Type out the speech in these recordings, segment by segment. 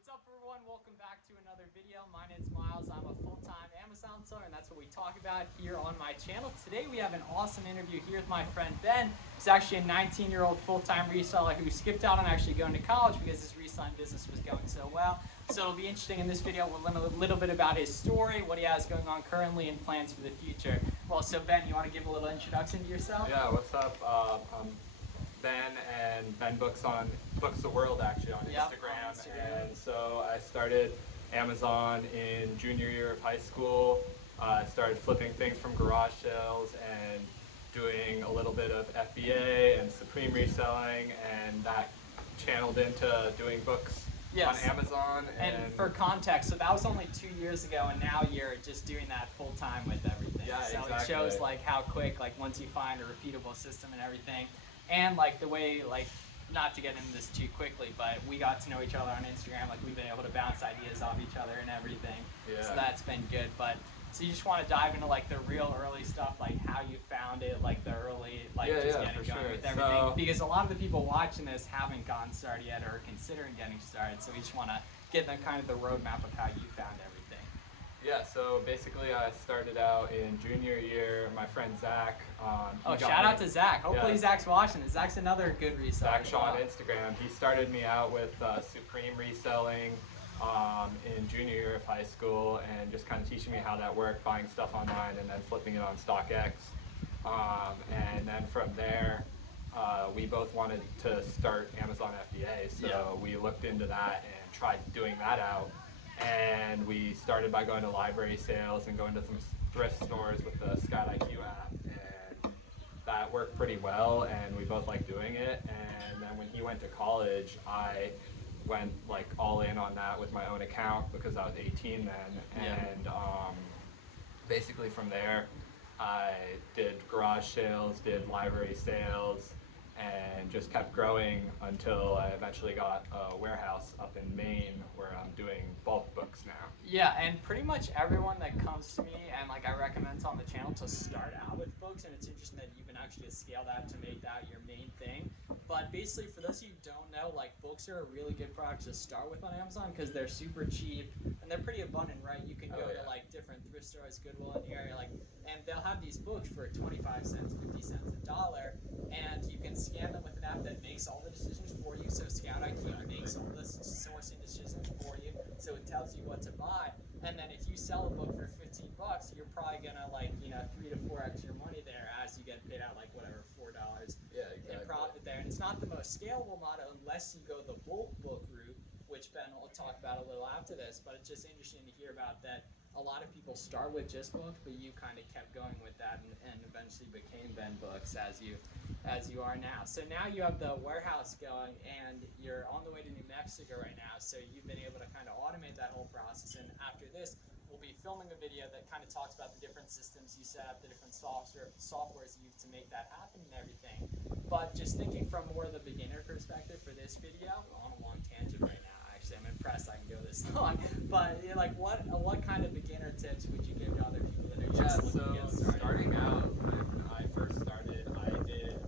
What's up, everyone? Welcome back to another video. My name's Miles. I'm a full-time Amazon seller, and that's what we talk about here on my channel. Today we have an awesome interview here with my friend Ben. He's actually a 19-year-old full-time reseller who skipped out on actually going to college because his reselling business was going so well. So it'll be interesting in this video. We'll learn a little bit about his story, what he has going on currently, and plans for the future. Well, so Ben, you want to give a little introduction to yourself? Yeah, what's up? I'm Ben, and Ben Books the World actually on Instagram. On Instagram. And so I started Amazon in junior year of high school. I started flipping things from garage sales and doing a little bit of FBA and Supreme reselling, and that channeled into doing books on Amazon. And for context, so that was only 2 years ago, and now you're just doing that full time with everything. Yeah, so exactly. It shows like how quick, like once you find a repeatable system and everything, and like the way, like, not to get into this too quickly, but we got to know each other on Instagram. Like, we've been able to bounce ideas off each other and everything. Yeah. So that's been good. But so you just want to dive into like the real early stuff, like how you found it, like the early, like just getting going with everything. Because a lot of the people watching this haven't gotten started yet or are considering getting started. So we just want to get them kind of the roadmap of how you found everything. Yeah, so basically I started out in junior year. My friend Zach. Shout out to Zach. Hopefully Zach's watching this. Zach's another good reseller. Zach Shaw on Instagram. He started me out with Supreme reselling in junior year of high school, and just kind of teaching me how that worked, buying stuff online and then flipping it on StockX. And then from there, we both wanted to start Amazon FBA, so we looked into that and tried doing that out. And we started by going to library sales and going to some thrift stores with the Scout IQ app, and that worked pretty well, and we both liked doing it. And then when he went to college, I went like all in on that with my own account because I was 18 then. And basically from there, I did garage sales, did library sales, and just kept growing until I eventually got a warehouse up in Maine where I'm doing bulk books now. Yeah, and pretty much everyone that comes to me and like I recommend on the channel to start out with books, and it's interesting that you can actually scale that to make that your main thing. But basically, for those of you who don't know, like books are a really good product to start with on Amazon because they're super cheap and they're pretty abundant, right? You can go to like different thrift stores, Goodwill in the area, like, and they'll have these books for 25 cents, 50 cents, $1, and you can scan them with an app that makes all the decisions for you. So Scout IQ makes all the sourcing decisions for you, so it tells you what to buy. And then if you sell a book for 15 bucks, you're probably gonna like 3 to 4x your money there as you get paid out like whatever $4 in profit there. And it's not the most scalable model unless you go the bulk book route, which Ben will talk about a little after this. But it's just interesting to hear about that. A lot of people start with just books, but you kind of kept going with that and eventually became Ben Books as you are now. So now you have the warehouse going and you're on the way to New Mexico right now. So you've been able to kind of automate that whole process. And after this, we'll be filming a video that kind of talks about the different systems you set up, the different softwares you use to make that happen and everything. But just thinking from more of the beginner perspective for this video, we're on a long tangent right now. Actually, I'm impressed I can go this long. But like, what kind of beginner tips would you give to other people that are just looking to get started? Starting out, when I first started, I did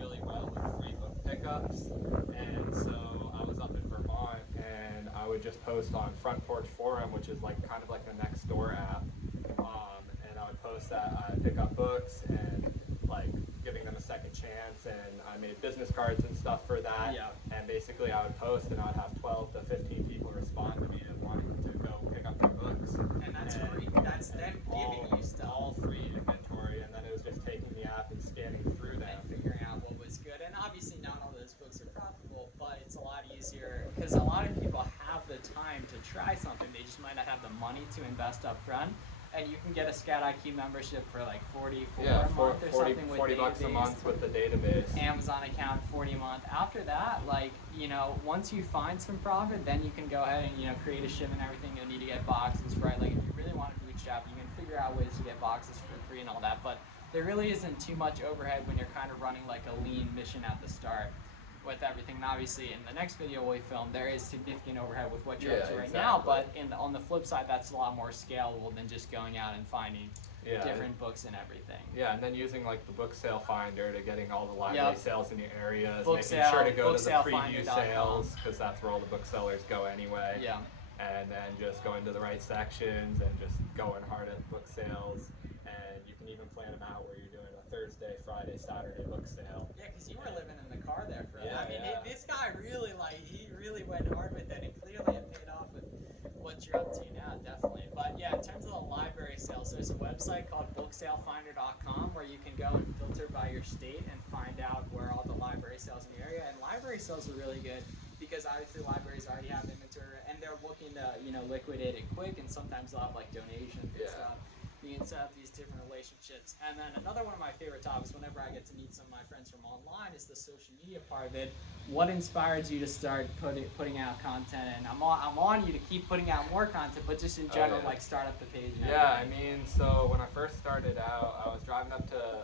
really well with free book pickups. And so I was up in Vermont, and I would just post on Front Porch Forum, which is like kind of like the next door app. And I would post that I pick up books and like giving them a second chance, and I made business cards and stuff for that. And basically I would post and I'd have 12 to 15 people respond to me and wanting to go pick up their books. And that's free. That's them giving you stuff. All free inventory, and then it was just taking the app and scanning through them. And figuring out what was good. And obviously not all those books are profitable, but it's a lot easier because a lot of people have the time to try something. They just might not have the money to invest up front. And you can get a Scout IQ membership for like $40 a month or something with $40 bucks a month with the database. Amazon account, $40 a month. After that, like, once you find some profit, then you can go ahead and, create a ship and everything. You'll need to get boxes, right? Like, if you really want to bootstrap, you can figure out ways to get boxes for free and all that. But there really isn't too much overhead when you're kind of running like a lean mission at the start with everything. And obviously in the next video we film, there is significant overhead with what you're up to right now, but on the flip side, that's a lot more scalable than just going out and finding different books and everything. Yeah, and then using like the book sale finder to getting all the library sales in your areas, Book making sale, sure to go to the booksalefinder.com. preview sales because that's where all the booksellers go anyway. Yeah. And then just going to the right sections and just going hard at book sales. And you can even plan them out where you're doing a Thursday, Friday, Saturday book sale. Yeah, because you were living in the car there for. Yeah, I mean, yeah. this guy really he really went hard with it, and clearly it paid off with what you're up to now, definitely. But yeah, in terms of the library sales, there's a website called booksalefinder.com where you can go and filter by your state and find out where all the library sales in the area. And library sales are really good because obviously libraries already have inventory and they're looking to liquidate it quick, and sometimes they'll have like donations and stuff. You can set up these different relationships. And then another one of my favorite topics whenever I get to meet some of my friends from online is the social media part of it. What inspires you to start putting out content? And I'm on you to keep putting out more content, but just in general, like start up the page. And I mean, so when I first started out, I was driving up to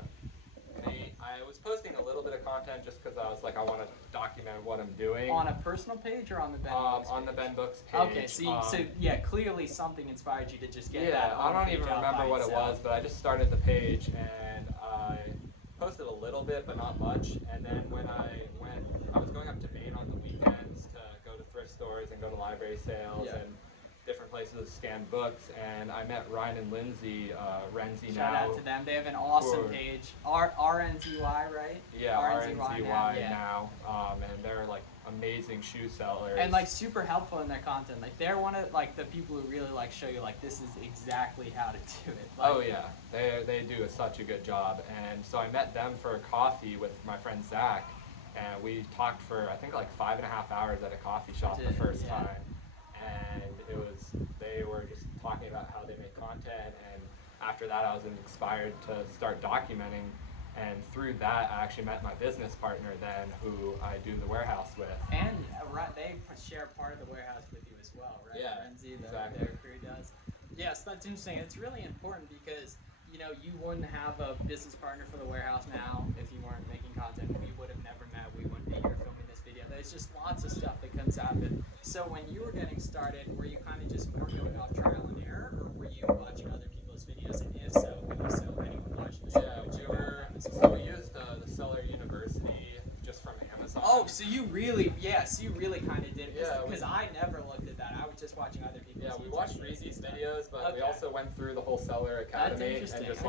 Maine. I was posting a little bit of content just because I was like, I want to document what I'm doing. On a personal page or on the Ben Books page? On the Ben Books page. Okay, so yeah, clearly something inspired you to just get that. Yeah, I don't even remember what it was, but I just started the page and I posted a little bit, but not much. And then when I was going up to Maine on the weekends to go to thrift stores and go to library sales and different places to scan books, and I met Ryan and Lindsay, Renzi now. Shout out to them. They have an awesome page. RNZY, right? Yeah, RNZY now. And they're like amazing shoe sellers. And like super helpful in their content. Like they're one of like the people who really like show you like this is exactly how to do it. Like, oh yeah, they do such a good job. And so I met them for a coffee with my friend Zach, and we talked for I think like 5.5 hours at a coffee shop the first time. And they were just talking about how they make content, and after that I was inspired to start documenting, and through that I actually met my business partner then, who I do the warehouse with. And they share part of the warehouse with you as well, right? Yeah, Renzi, exactly. Their crew does. Yes, that's interesting. It's really important because you wouldn't have a business partner for the warehouse now if you weren't making content. We would have never met. We wouldn't be here filming this video. There's just lots of stuff that comes out of it. So when you were getting started, were you kind of just more going off trial and error, or were you watching other people's videos? And if so, anyone watching this video? We used the Seller University just from Amazon. Oh, so you really kind of did it. Because I never looked at that. I was just watching other people's videos. Yeah, we watched Reezy's videos, but we also went through the whole Seller Academy and just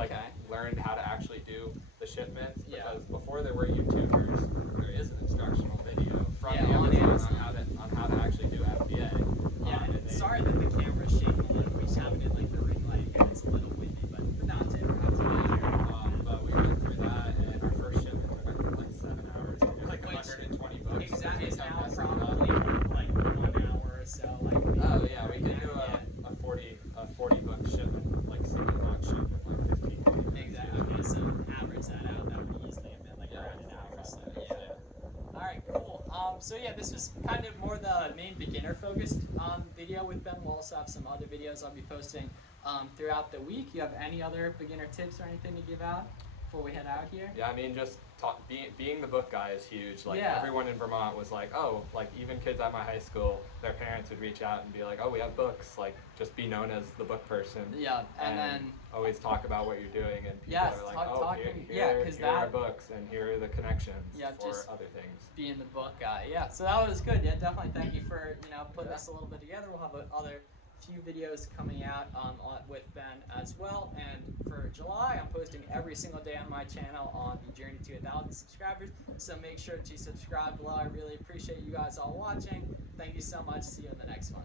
learned how to actually do the shipments. Because before there were YouTubers, there is an instructional video from Amazon on how to actually do FBA. Yeah, and sorry that the camera's shaking a little. We just have it in like the ring light and it's a little windy, but not to but we went through that, and our first shipment took I think like 7 hours. It was like 120 bucks. Exactly. It's now probably like 1 hour or so. We can do a 40 buck shipment, like single box shipment, like 15 bucks. Exactly. Okay, so average that out. That would be easily like around an hour or so. Yeah. All right, cool. So yeah, this was kind of more the main beginner focused video with Ben. We'll also have some other videos I'll be posting throughout the week. You have any other beginner tips or anything to give out before we head out here? Yeah, I mean, just being the book guy is huge. Like everyone in Vermont was like, oh, like even kids at my high school, their parents would reach out and be like, oh, we have books. Like just be known as the book person. Yeah, and then always talk about what you're doing, and people are like, here are books, and here are the connections for other things. Being the book guy, yeah. So that was good. Yeah, definitely. Thank you for putting this a little bit together. We'll have other few videos coming out with Ben as well. And for July, I'm posting every single day on my channel on the journey to 1,000 subscribers. So make sure to subscribe below. I really appreciate you guys all watching. Thank you so much. See you in the next one.